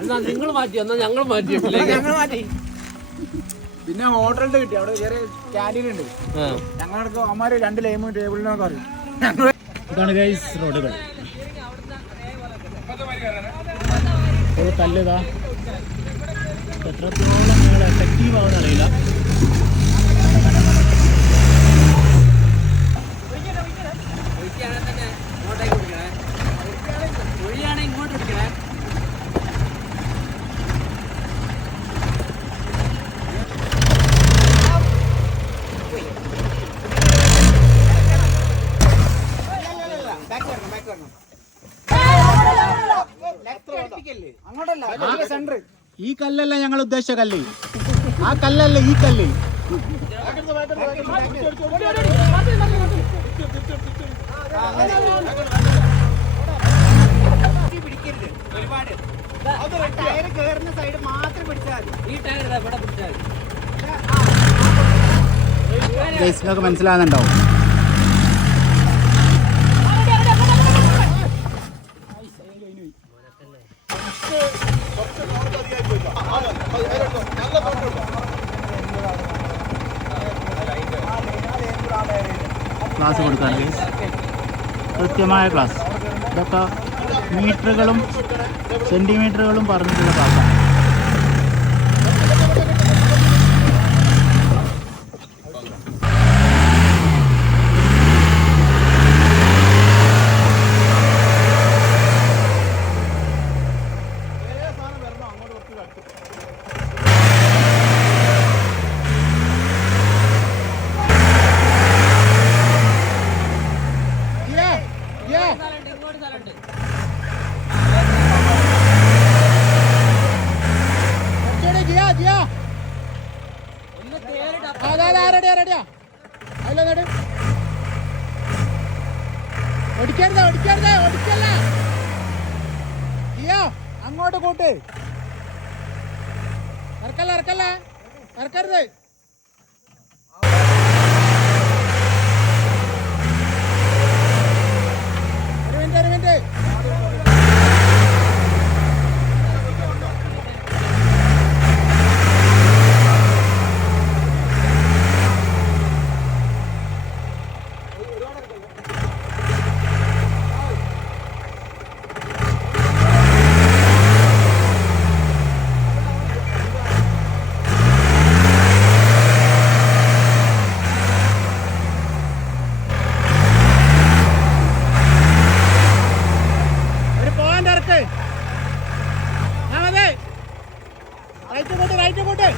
എന്നാ നിങ്ങൾ മാറ്റി എന്നാ ഞങ്ങൾ മാറ്റി ഞങ്ങൾ മാറ്റി. പിന്നെ ഹോട്ടലിന്റെ കിട്ടി അവിടെ വേറെ ക്യാന്റീൻ ഉണ്ട്. ഞങ്ങൾക്ക് അമ്മമാര് രണ്ട് ലൈമും ടേബിളിനൊക്കെ അറിയും ഇതാണ് ഗൈസ് റോഡുകൾ. ഒരു കല്ലുതാ എത്രത്തോളം നിങ്ങൾ എഫക്റ്റീവ് ആവുന്ന അറിയില്ല. ഈ കല്ലല്ല ഞങ്ങൾ ഉദ്ദേശിച്ച കല്ല്? ആ കല്ലല്ല ഈ കല്ല്? പിടിക്കരുത് ഒരുപാട് ടയർ കയറുന്ന സൈഡ് മാത്രം പിടിച്ചാൽ മതി ഈ ടയർ ഇവിടെ പിടിച്ചാൽ മനസ്സിലാകുന്നുണ്ടാവും. ഗൈസ് കൃത്യമായ ക്ലാസ് ഇതൊക്കെ മീറ്ററുകളും സെന്റിമീറ്ററുകളും പറഞ്ഞിട്ടുള്ള ക്ലാസ്സാണ് അങ്ങോട്ട് കൂട്ട് ഇറക്കല്ല ഇറക്കല്ല ഇറക്കരുത് ഒരു മിനിറ്റ് ഒരു മിനിറ്റ് ഒരു പോയിന്റ് ഇറക്ക് ആ മതി റൈറ്റ് കൂട്ട് റൈറ്റ് കൂട്ട്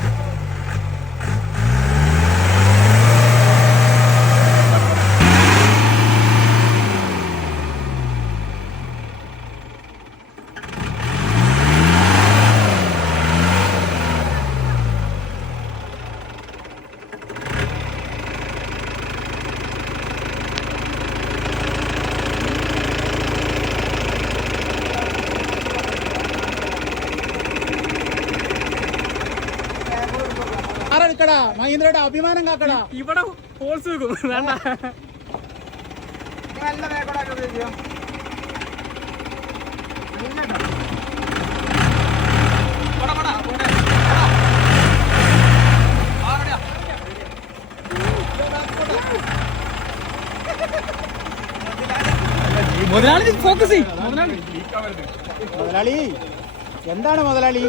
ആരെടുക്കടാ മഹീന്ദ്രയുടെ അഭിമാനം കാക്കടാ. ഇവിടെ ഹോൾസ് വെക്കും. വേണ്ട. നല്ല ബാക്കോടാക്കി ഉപയോഗിക്കാം മുതലാളി ഫോക്കസ് മുതലാളി. മുതലാളി എന്താണ് മുതലാളി?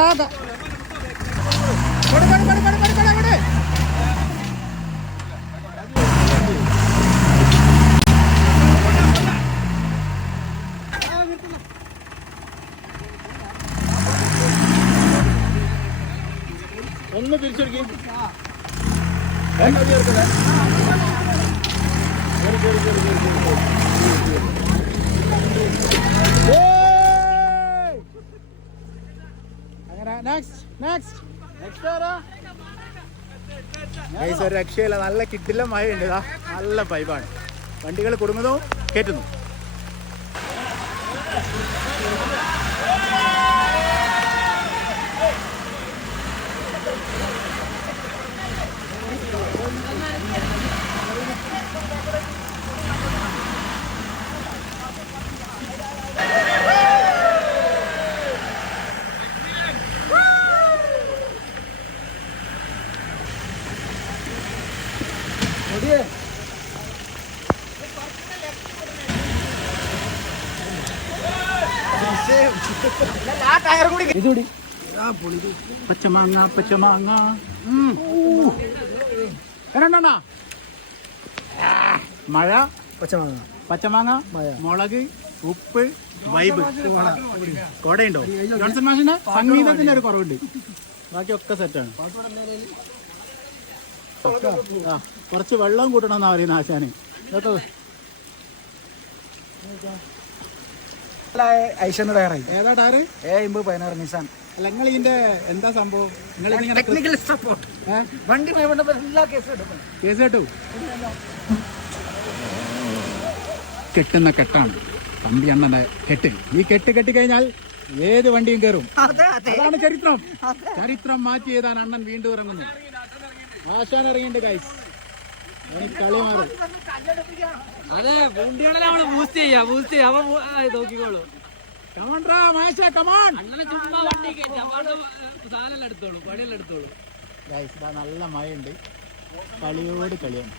Obrigada. രക്ഷയില്ല നല്ല കിട്ടില്ല മഴയുണ്ട്. ഇതാ നല്ല പൈപ്പാണ് വണ്ടികൾ കുടുങ്ങുന്നു കയറ്റുന്നു ഇതുകൂടി പച്ചമാങ്ങ മഴ പച്ചമാങ്ങ. പച്ചമാങ്ങ മുളക് ഉപ്പ് വൈബ്. കോടയുണ്ടോ? ജോൺസൺ മാഷിന്റെ സംഗീതത്തിന്റെ ഒരു കുറവുണ്ട്. ബാക്കിയൊക്കെ സെറ്റാണ് കുറച്ച് വെള്ളം കൂട്ടണമെന്നാ പറയുന്ന ആശാന്. ഇതൊക്കെ ഐശ്വര്യ ടയറായി ഏതാ ടയറ് ഏ ഇമ്പ് പതിനാറ് നിസാൻ അല്ല നിങ്ങൾ ഇതിന്റെ എന്താ സംഭവം? നിങ്ങൾ ടെക്നിക്കൽ സപ്പോർട്ട് വണ്ടി എല്ലാ കേസ് കേസ് കേട്ടു? കെട്ടുന്ന കെട്ടാണ്. തമ്പി അണ്ണന്റെ കെട്ട് ഈ കെട്ട് കെട്ടി കഴിഞ്ഞാൽ ഏത് വണ്ടിയും കയറും അതെ അതെ. അതാണ് ചരിത്രം. ചരിത്രം മാറ്റി ചെയ്താൽ അണ്ണൻ വീണ്ടും ഇറങ്ങുന്നു. ആശാൻ ഇറങ്ങിയിട്ടുണ്ട് ഗൈസ് അതെ വണ്ടിയാണല്ലോ നമ്മൾ ബൂസ്റ്റ് ചെയ്യാ ബൂസ്റ്റ് ചെയ്യാ. ആ, നോക്കിക്കോളൂ. കമാൻഡ്രാ മഹേഷ കമാൻ സാധനം എടുത്തോളൂ പടിയെല്ലാം എടുത്തോളൂ. ഇതാ നല്ല മഴയുണ്ട്. കളിയോട് കളിയാണ്.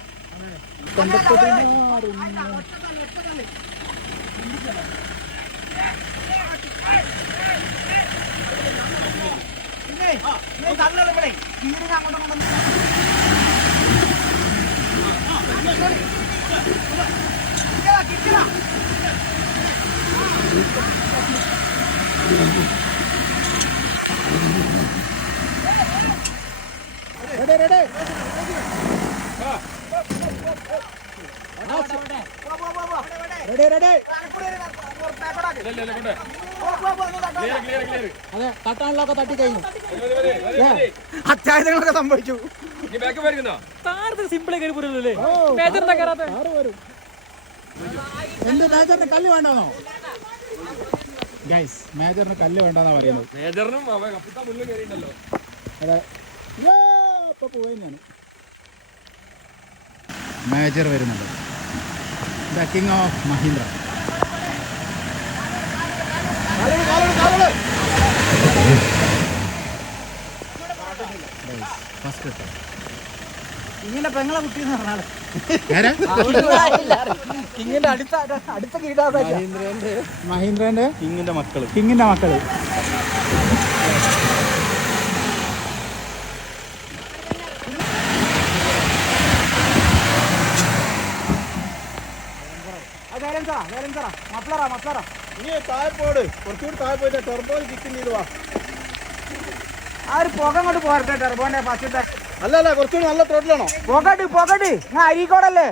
റെഡി അതെ തട്ടാനുള്ളതൊക്കെ തട്ടി കഴിഞ്ഞു അത്യാഹിതങ്ങളൊക്കെ സംഭവിച്ചു. സിമ്പിളെ കയറി പോരല്ലേ കാറ് വരും. എന്ത് മേജറിന് കല്ല് വേണ്ടാണോ ഗൈസ് മേജറിന് കല്ല് വേണ്ടെന്നാ പറയുന്നത്. അതെ. യ്യോ, ഇപ്പൊ പോയി ഞാൻ മേജർ വരുന്നുണ്ട്. The king of Mahindra first ഇങ്ങനെ പെങ്ങളെ കുട്ടി എന്ന് പറഞ്ഞാൽ ആരാ? ഇങ്ങനെ അടുത്ത അടുത്ത കീടാതെ മഹീന്ദ്രന്റെ? കിങ്ങിന്റെ മക്കൾ. കിങ്ങിന്റെ മക്കൾ. ഇനി താഴെ പോട്. കുറച്ചുകൂടി താഴെ പോയിട്ട് ആ ഒരു പുക അങ്ങോട്ട് പോരട്ടെ ടെർബോന്റെ പച്ചത്തെ അല്ല കുറച്ചു കുറച്ചുകൂടി നല്ല ടോട്ടലാണോ പോകട്ട് പോകട്ട് ഞാൻ അരീക്കോടല്ലേ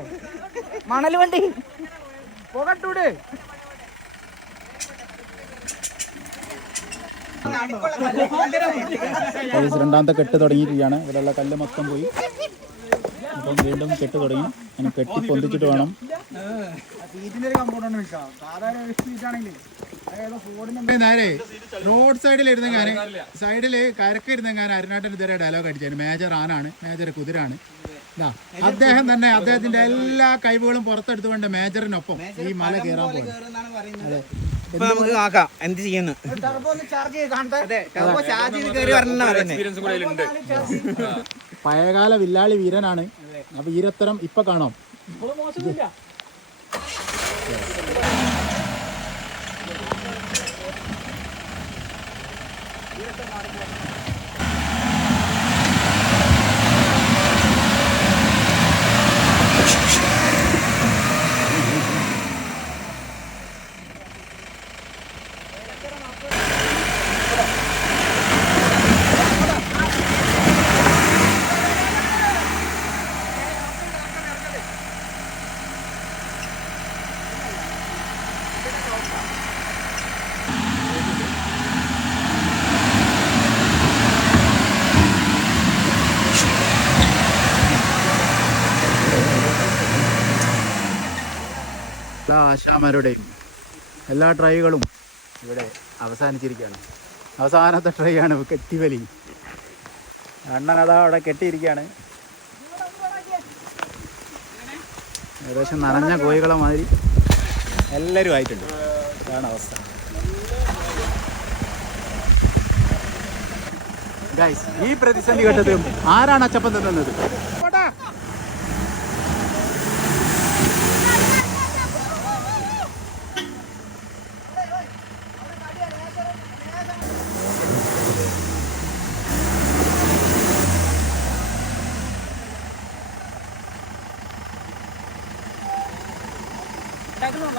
മണൽ വണ്ടി പോകട്ടൂട് രണ്ടാമത്തെ കെട്ട് തുടങ്ങിയിരിക്കുകയാണ് ഇവിടെയുള്ള കല്ല് മൊത്തം പോയി അപ്പം വീണ്ടും കെട്ട് തുടങ്ങി ഇനി കെട്ടി പൊന്തിച്ചിട്ട് വേണം നേരെ റോഡ് സൈഡിൽ ഇരുന്നെങ്ങാൻ സൈഡിൽ കരക്ക് ഇരുന്നെങ്ങാൻ അരുണാട്ടൻ ഇതുവരെ ഡയലോഗ് അടിച്ചാണ് മേജർ ആനാണ് മേജർ കുതിരാണ്. ഇതാ അദ്ദേഹം തന്നെ അദ്ദേഹത്തിന്റെ എല്ലാ കഴിവുകളും പുറത്തെടുത്തുകൊണ്ട് മേജറിനൊപ്പം ഈ മല കയറാൻ പോകും അതെ. ഇപ്പൊ നമുക്ക് നോക്കാം എന്ത് ചെയ്യുന്നു? ടർബോ ഒന്ന് ചാർജ് ചെയ്ത് കാണട്ടെ. ടർബോ ചാർജ് ചെയ്ത് കയറി വരണമെന്നാ പറയുന്നത്. പഴയകാല വില്ലാളി വീരനാണ്. അപ്പൊ ഈരത്തരം ഇപ്പൊ കാണാം. എല്ലാ ആശാമാരുടെയും എല്ലാ ട്രൈകളും ഇവിടെ അവസാനിച്ചിരിക്കുകയാണ്. അവസാനത്തെ ട്രൈ ആണ് കെട്ടിവലി. അണ്ണൻ അതാ അവിടെ കെട്ടിയിരിക്കുകയാണ്. ഏകദേശം നനഞ്ഞ കോഴികളെ മാതിരി എല്ലാവരും ആയിട്ടുണ്ട്. അതാണ് അവസ്ഥ. ഈ പ്രതിസന്ധി ഘട്ടത്തിൽ ആരാണ് അച്ചപ്പം തിന്നുന്നത്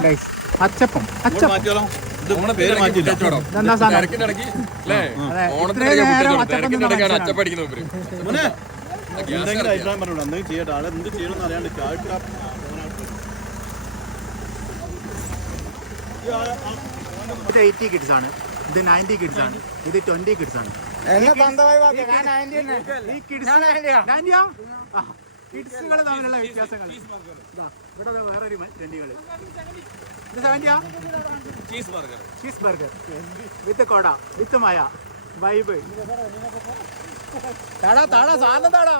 ഗൈസ് അച്ചപ്പം അച്ചപ്പം ഇതെന്താ സാധനം അതെ, ഇത്രയും നേരം അച്ചപ്പം തിന്ന മനുഷ്യനാണ്. എന്തെങ്കിലും അഭിപ്രായം പറഞ്ഞോളൂ. എന്തെങ്കിലും ചെയ്യട്ടെ? ആളെ എന്ത് ചെയ്യണമെന്ന് അറിയാണ്ട് ചാടിക്കാ ഇത് എയ്റ്റി കിഡ്സ് ആണ്. ഇത് നയന്റി കിഡ്സ് ആണ്. ഇത് ട്വന്റി കിഡ്സ് ആണ്. ഈ kids- 90 ആ? ആ, kidsകൾ തമ്മിലുള്ള വ്യത്യാസങ്ങൾ ഇവിടെ വേറൊരു ട്വന്റികൾ ഇത് സെവന്റിയാ ചീസ് ബർഗർ വിത്ത് കൊട വിത്ത് മായ വൈബ് താടാ താടാ സാധനം താടാ.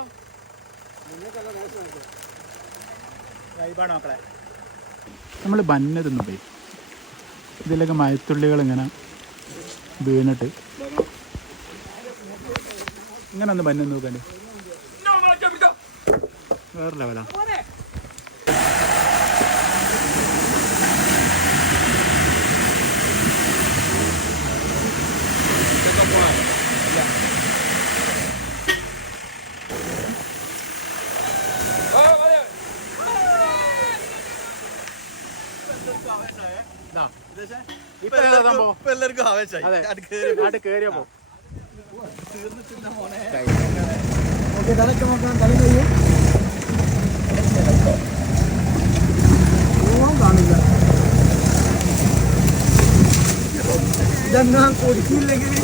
വൈബാണ് മക്കളെ നമ്മൾ ബന്ന തിന്നു പോയി ഇതിലൊക്കെ മയത്തുള്ളികൾ ഇങ്ങനെ വീണിട്ട്. ഇങ്ങനെ ഒന്ന് ബന്ന നോക്കാണ്ട്. വേറെ ലെവലാ ഇതാ. ഇപ്പൊ ഏതാ സംഭവം ഇപ്പൊ എല്ലാവർക്കും ആവേശമായി. അതെ. അത്. കേറിയപ്പോ ഇതെന്നാ കൊടുക്കില്ലെങ്കിൽ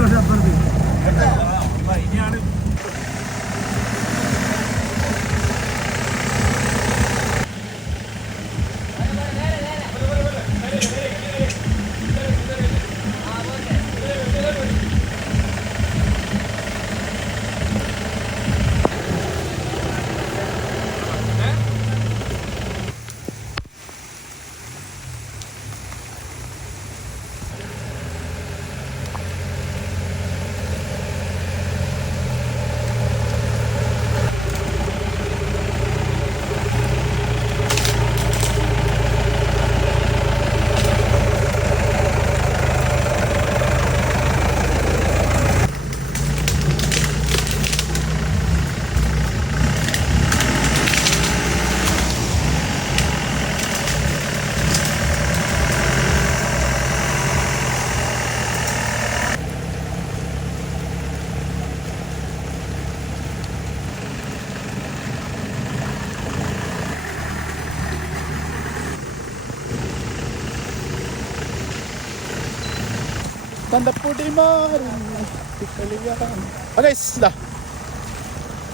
പക്ഷെ അപ്പുറത്ത്.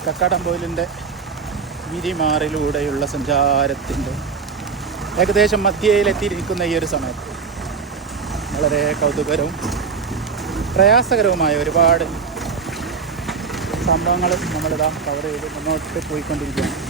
കക്കാടംപോയിലിന്റെ വിരിമാറിലൂടെയുള്ള സഞ്ചാരത്തിന്റെ ഏകദേശം മധ്യയിലെത്തിയിരിക്കുന്ന ഈ ഒരു സമയത്ത് വളരെ കൗതുകരവും പ്രയാസകരവുമായ ഒരുപാട് സംഭവങ്ങൾ നമ്മളിതാ കവർ ചെയ്ത് മുന്നോട്ട് പോയിക്കൊണ്ടിരിക്കുകയാണ്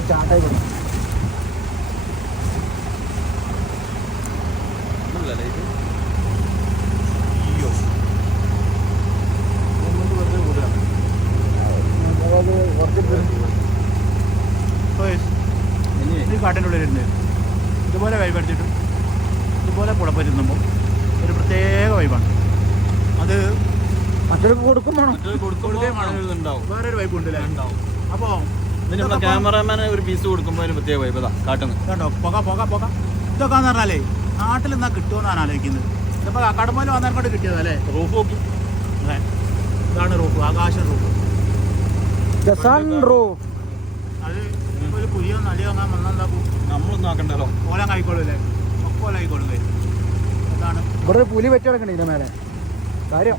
സ്റ്റാർട്ടായിക്കോട്ടെ ഈ കാട്ടിന്റെ ഉള്ളിലുണ്ട് ഇതുപോലെ വൈബ് അടിച്ചിട്ടും ഇതുപോലെ കുഴപ്പമിരുന്നുമ്പോൾ ഒരു പ്രത്യേക വൈബാണ് അത് മറ്റൊരു കൊടുക്കും വേണം. വേറൊരു വൈബ് ഉണ്ട് അല്ലേ അപ്പോൾ ക്യാമറമാന് ഒരു പീസ് കൊടുക്കുമ്പോൾ അതിന് പ്രത്യേക വൈബതാ കാട്ടുന്നു. കണ്ടോ? പുക പുക പുക. ഇതൊക്കെ എന്ന് പറഞ്ഞാലേ നാട്ടിൽ ഞാൻ ആലോചിക്കുന്നത്. ഇപ്പൊ കടമ്പയിൽ വന്നാൽ കൊണ്ട് കിട്ടിയതല്ലേ റൂഫ് നോക്കി. ഇതാണ് റൂഫ് ആകാശ റൂഫ്. ദ സൺ റൂഫ് അത് ഒരു പുതിയ നടി വാങ്ങാൻ വന്നെന്താക്കും നമ്മളൊന്നും ആക്കണ്ടല്ലോ. ഓലം കഴിക്കോളൂ അല്ലേ? ഒക്കെ ഓല കഴിക്കോളൂ അതാണ്. ഇവിടെ പുലി പറ്റി കിടക്കണേ ഇതിന്റെ മേലെ. കാര്യം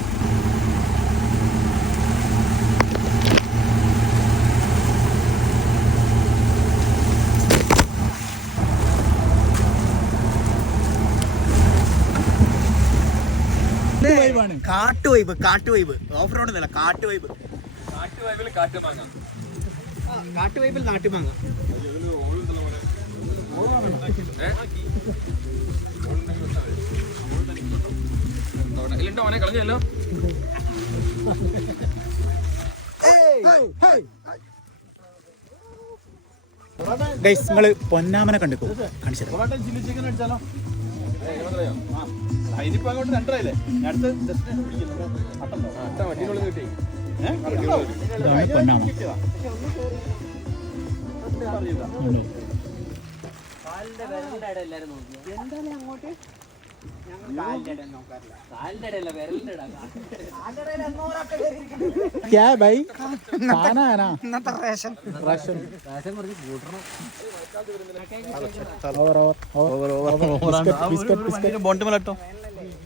കാട്ടു വൈബ് കാട്ട് വൈബ് ഓഫ് റോഡ് അല്ല കാട്ട് വൈബ് കാട്ട് വൈബിൽ നാട്ടുമാങ്ങ മോനെ കളഞ്ഞല്ലോ. ഗൈസ് നിങ്ങൾ പൊന്നാമനെ കണ്ടിട്ടു കാണിച്ചു അതിനിപ്പോ അങ്ങോട്ട് രണ്ടരയില്ലേ അടുത്ത് കിട്ടി. പൊന്നാമ ഉണ്ടോ? കാലിന്റെ വിരലിന്റെ ഇട എല്ലാരും നോക്കി ക്യാ ബൈ റേഷൻ. റേഷൻ. റേഷൻ കുറച്ച് കൂട്ടണം.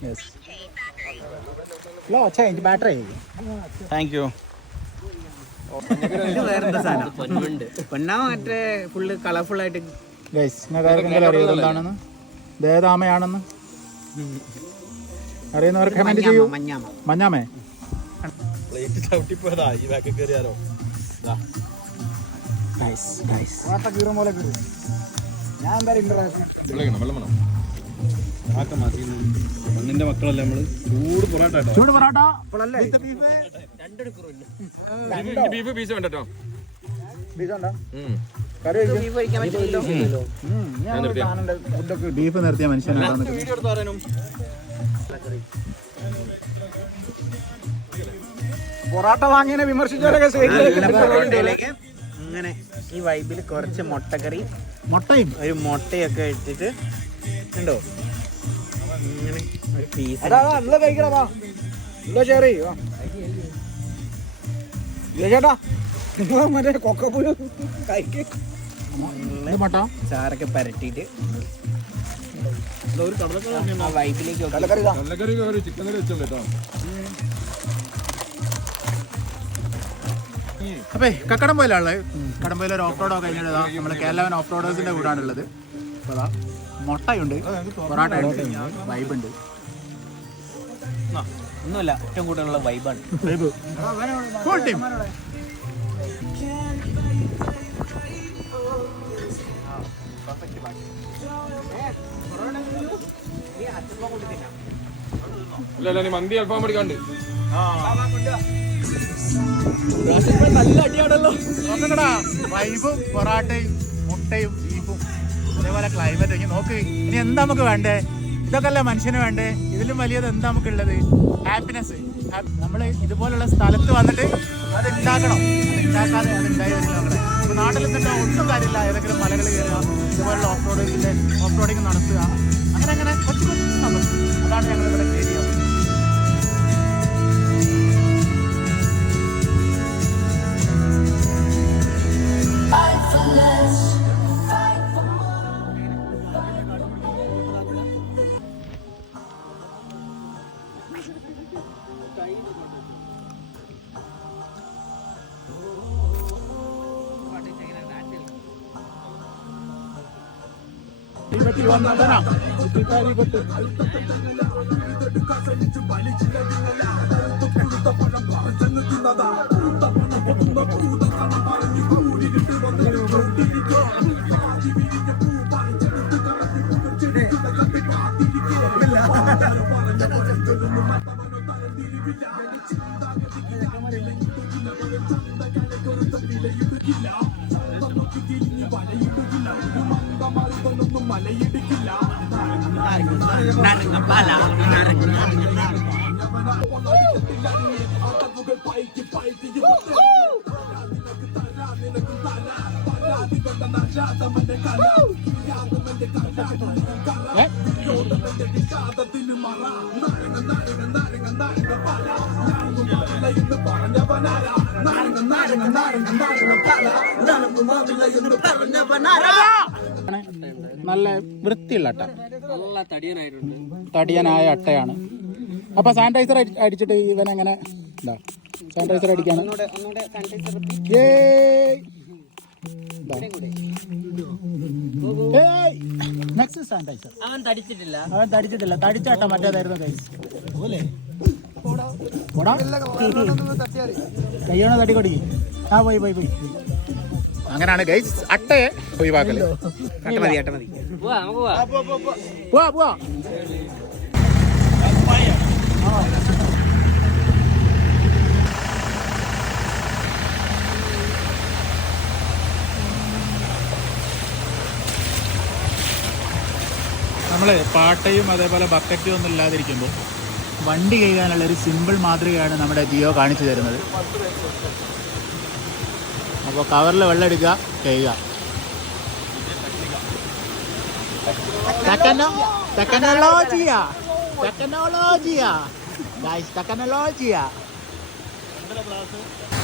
Yes low change battery thank you full colourful ആയിട്ട് ഗൈസ് അറിയുന്നവർ കമന്റ് ചെയ്യൂ. മഞ്ഞാമ പ്ലേറ്റ് ചവിട്ടിപ്പോയതാ ഈ ബാക്കിൽ കയറിയാലോ പോലെ ഞാൻ മണ്ണിന്റെ മക്കളല്ലേ നമ്മൾ? ചൂട് പൊറാട്ട ചൂട് പൊറോട്ട. ബീഫ് പീസ് വേണ്ടോ? ബീഫ് നിർത്തിയ മനുഷ്യനാണ് പൊറോട്ട വാങ്ങിയതിനെ വിമർശിച്ചവരൊക്കെ ഇങ്ങനെ ഈ വൈബിൽ കുറച്ച് മുട്ടക്കറി മുട്ടയും. ഒരു മുട്ടയൊക്കെ ഇട്ടിട്ട് ഉണ്ടോ ഇങ്ങനെ ഒരു പീസ് ചേട്ടാ. നിങ്ങളെ മറ്റേ കൊക്കപ്പുഴ കഴിക്ക്. ചാറൊക്കെ പരട്ടിയിട്ട് ആ ചിക്കൻ ഒക്കെ കടലക്കറി ഇതാ. അപ്പേ കക്കടംപോയിലുള്ളത് കടംപോയിൽ ഒരു ഓഫ് റോഡോ കഴിഞ്ഞിട്ട് നമ്മുടെ കേരളവൻ ഓഫ് റോഡേഴ്സിന്റെ കൂടാണുള്ളത്. അപ്പൊ അതാ മുട്ടയുണ്ട്. പൊറാട്ട ഉണ്ട്. വൈബ് ഉണ്ട്. ഒന്നുമല്ല ഏറ്റവും കൂടുതലുള്ള വൈബാണ്. വൈബ്. ഫുൾ ടീം ഇല്ല നീ മന്തി അല്പം പഠിക്കാണ്ട് നോക്കടാ വൈബും പൊറാട്ടയും മുട്ടയും ബീഫും അതേപോലെ ക്ലൈമറ്റ് ഒക്കെ നോക്ക്. ഇനി എന്താ നമുക്ക് വേണ്ടേ? ഇതൊക്കെ അല്ലേ മനുഷ്യന് വേണ്ടേ? ഇതിലും വലിയത് എന്താ നമുക്ക് ഉള്ളത് ഹാപ്പിനെസ് നമ്മൾ ഇതുപോലുള്ള സ്ഥലത്ത് വന്നിട്ട് അത് ഉണ്ടാക്കണം അത് ഉണ്ടാക്കാതെ അത് ഉണ്ടായി നമ്മളെ ഇപ്പൊ നാട്ടിൽ നിന്നിട്ട് ഒന്നും കാര്യമില്ല. ഏതെങ്കിലും മലകൾ കയറുക ഇതുപോലുള്ള ഓഫ് റോഡിങ്ങിന്റെ ഓഫ് റോഡിങ് നടത്തുക. അങ്ങനെ അങ്ങനെ I'm less. ഇവിടെ ഏരിയ തീപ്പെട്ടി വന്നതനാ കുത്തിത്താരിപ്പെട്ട് ഏ? നല്ല വൃത്തിയുള്ള നല്ല തടിയനായിട്ടുണ്ട്. തടിയനായ അട്ടയാണ്. അപ്പൊ സാനിറ്റൈസർ അടിച്ചിട്ട് ഇവൻ എങ്ങനെ ഇതാ സാനിറ്റൈസർ അടിക്കാണ്. നെക്സ്റ്റ് സാനിറ്റൈസർ അവൻ തടിച്ചിട്ടില്ല. അവൻ തടിച്ചിട്ടില്ല. തടിച്ച അട്ട മറ്റേതായിരുന്നു കൈ കൈയോണ തടി കൊടുക്കി ആ പോയി പോയി പോയി. അങ്ങനെയാണ് ഗൈസ് അട്ടയെ ഒഴിവാക്കൽ. അട്ട മതി അട്ട മതി. പോവാ പോവാ. നമ്മൾ പാട്ടയും അതേപോലെ ബക്കറ്റും ഒന്നും ഇല്ലാതിരിക്കുമ്പോൾ വണ്ടി കഴുകാനുള്ള ഒരു സിമ്പിൾ മാതൃകയാണ് നമ്മുടെ ജിയോ കാണിച്ചു തരുന്നത്. അപ്പോൾ കവറിൽ വെള്ളം എടുക്കുക കഴിയുക ടെക്നോളജിയാ ടെക്നോളജിയാ ടെക്നോളജിയാ എന്താ ക്ലാസ്